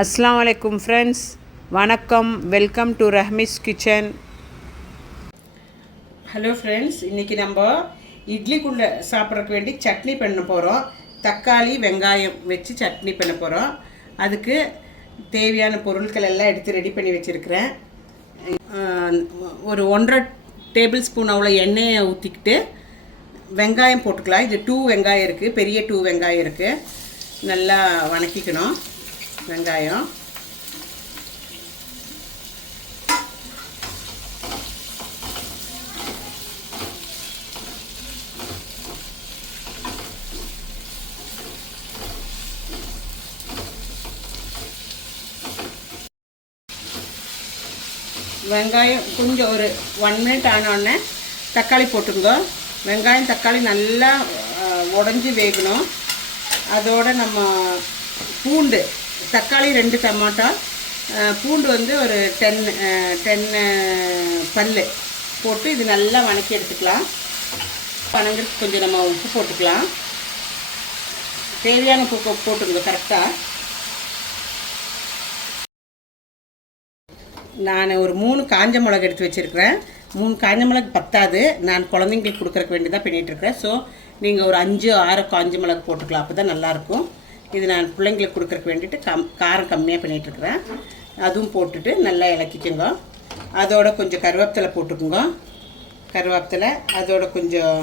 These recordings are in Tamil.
அஸ்ஸலாமு அலைக்கும் ஃப்ரெண்ட்ஸ், வணக்கம். Welcome to Rahmi's kitchen. Hello friends, இன்றைக்கி நம்ம இட்லிக்குள்ளே சாப்பிட்றதுக்கு வேண்டி சட்னி பண்ண போகிறோம். தக்காளி வெங்காயம் வச்சு சட்னி பண்ண போகிறோம். அதுக்கு தேவையான பொருட்கள் எல்லாம் எடுத்து ரெடி பண்ணி வச்சுருக்கிறேன். ஒரு 1.5 டேபிள் ஸ்பூன் அவ்வளோ எண்ணெயை ஊற்றிக்கிட்டு வெங்காயம் போட்டுக்கலாம். இது 2 வெங்காயம் இருக்குது, பெரிய 2 வெங்காயம் இருக்குது. நல்லா வணக்கிக்கணும் வெங்காயம். வெங்காயம் கொஞ்சம் ஒரு 1 மினிட் ஆனோடனே தக்காளி போட்டுங்க. வெங்காயம் தக்காளி நல்லா உடஞ்சி வேகணும். அதோடு நம்ம பூண்டு, தக்காளி 2 டமாட்டோ, பூண்டு வந்து ஒரு 10 பல் போட்டு இது நல்லா வணக்கி எடுத்துக்கலாம். வணங்கிறதுக்கு கொஞ்சம் நம்ம உப்பு போட்டுக்கலாம். தேவையான உப்பு போட்டுங்க கரெக்டாக. நான் ஒரு 3 காஞ்ச மிளகு எடுத்து வச்சுருக்கிறேன். 3 காஞ்ச மிளகு பத்தாது, நான் குழந்தைங்களுக்கு கொடுக்குறக்கு வேண்டி தான் பண்ணிகிட்ருக்கிறேன். ஸோ நீங்கள் ஒரு 5-6 காஞ்ச மிளகு போட்டுக்கலாம், அப்போ தான் நல்லாயிருக்கும். இது நான் பிள்ளைங்களுக்கு கொடுக்குறக்கு வேண்டிட்டு காரம் கம்மியாக பண்ணிகிட்ருக்குறேன். அதுவும் போட்டுட்டு நல்லா இலக்கிக்குங்க. அதோட கொஞ்சம் கருவேப்பிலை போட்டுக்குங்க. கருவேப்பிலை அதோட கொஞ்சம்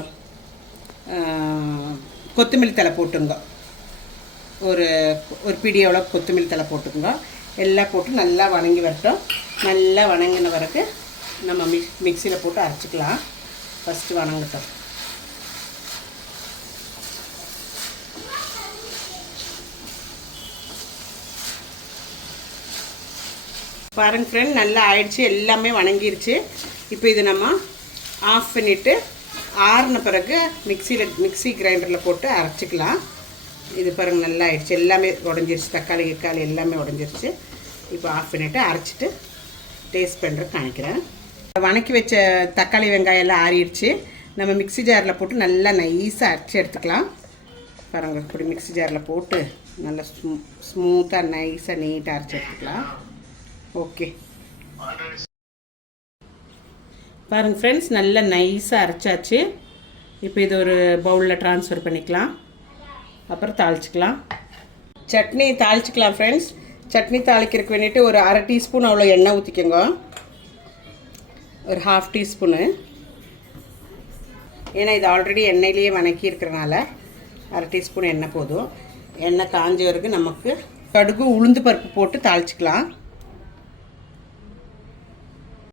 கொத்தமல்லி தழை போட்டுங்க. ஒரு பிடி எவ்வளோ கொத்தமல்லி தழை போட்டுக்குங்க. எல்லாம் போட்டு நல்லா வணங்கி வரட்டும். நல்லா வணங்கின பிறகு நம்ம மிக்சியில் போட்டு அரைச்சிக்கலாம். ஃபஸ்ட்டு வணங்கட்டும். பாருங்க ஃப்ரெண்ட், நல்லா ஆயிடுச்சு, எல்லாமே வணங்கிருச்சு. இப்போ இது நம்ம ஆஃப் பண்ணிவிட்டு ஆறின பிறகு மிக்சி கிரைண்டரில் போட்டு அரைச்சிக்கலாம். இது பாருங்கள் நல்லா ஆயிடுச்சு, எல்லாமே உடஞ்சிருச்சு, தக்காளி எல்லாமே உடஞ்சிருச்சு. இப்போ ஆஃப் பண்ணிவிட்டு அரைச்சிட்டு டேஸ்ட் பண்ணுறதுக்கு காணிக்கிறேன். வணக்கி வச்ச தக்காளி வெங்காயம் எல்லாம் ஆறிடுச்சு. நம்ம மிக்சி ஜாரில் போட்டு நல்லா நைஸாக அரைச்சி எடுத்துக்கலாம். பாருங்கள், இப்படி மிக்சி ஜாரில் போட்டு நல்லா ஸ்மூத்தாக நைஸாக நீட்டாக அரைச்சி எடுத்துக்கலாம். ஓகே பாருங்கள் ஃப்ரெண்ட்ஸ், நல்லா நைஸாக அரைச்சாச்சு. இப்போ இது ஒரு பவுலில் ட்ரான்ஸ்ஃபர் பண்ணிக்கலாம். அப்புறம் தாளிச்சிக்கலாம். சட்னி தாளிச்சிக்கலாம் ஃப்ரெண்ட்ஸ். சட்னி தாளிக்கிறதுக்கு வேண்டிட்டு ஒரு 1/2 டீஸ்பூன் அவ்வளோ எண்ணெய் ஊற்றிக்கோங்க. ஒரு 1/2 டீஸ்பூனு, ஏன்னா இது ஆல்ரெடி எண்ணெயிலேயே வணக்கி இருக்கிறனால 1/2 டீஸ்பூன் எண்ணெய் போதும். எண்ணெய் காஞ்ச வரைக்கும் நமக்கு கடுகு உளுந்து பருப்பு போட்டு தாளிச்சிக்கலாம்.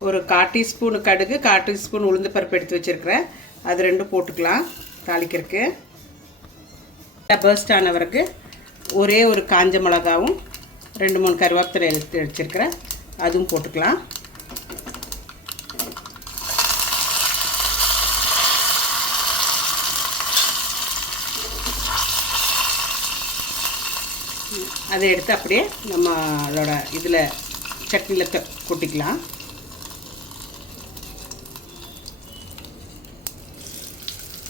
ஒரு 1/4 டீஸ்பூன் கடுகு, 1/4 டீஸ்பூன் உளுந்து பருப்பு எடுத்து வச்சுருக்கிறேன். அது 2 போட்டுக்கலாம் தாளிக்கிறதுக்கு. பர்ஸ்ட் ஆன பிறகு ஒரே ஒரு காஞ்ச மிளகாவும் 2-3 கருவேப்பிலை எடுத்து வச்சுருக்கிறேன், அதுவும் போட்டுக்கலாம். அதை எடுத்து அப்படியே நம்மளோட இதில் சட்னியில் கொட்டிக்கலாம்.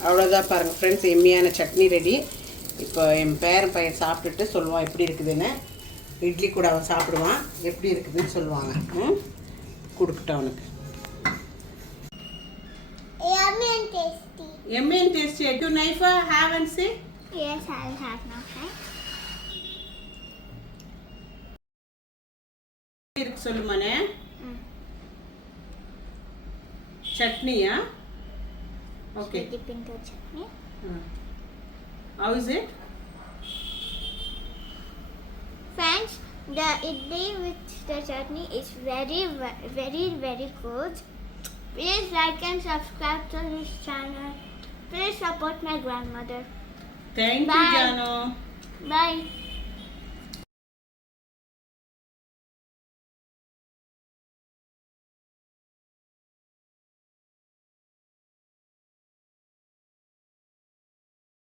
அவ்வளோதான் பாருங்கள் ஃப்ரெண்ட்ஸ், எம்மியான சட்னி ரெடி. இப்போ என் பையன் சாப்பிட்டுட்டு சொல்லுவான் எப்படி இருக்குதுன்னு. இட்லி கூட அவன் சாப்பிடுவான், எப்படி இருக்குதுன்னு சொல்லுவாங்க. கொடுக்கட்டும் அவனுக்கு. Yummy and tasty. Do Naifa have and see? Yes, I'll have now. இருக்கு சொல்லுமானே. சட்னியா? Okay. Dipping the chutney. How is it? Friends, the idli with the chutney is very, very, very good. Please like and subscribe to this channel. Please support my grandmother. Thank you, Jano. Bye.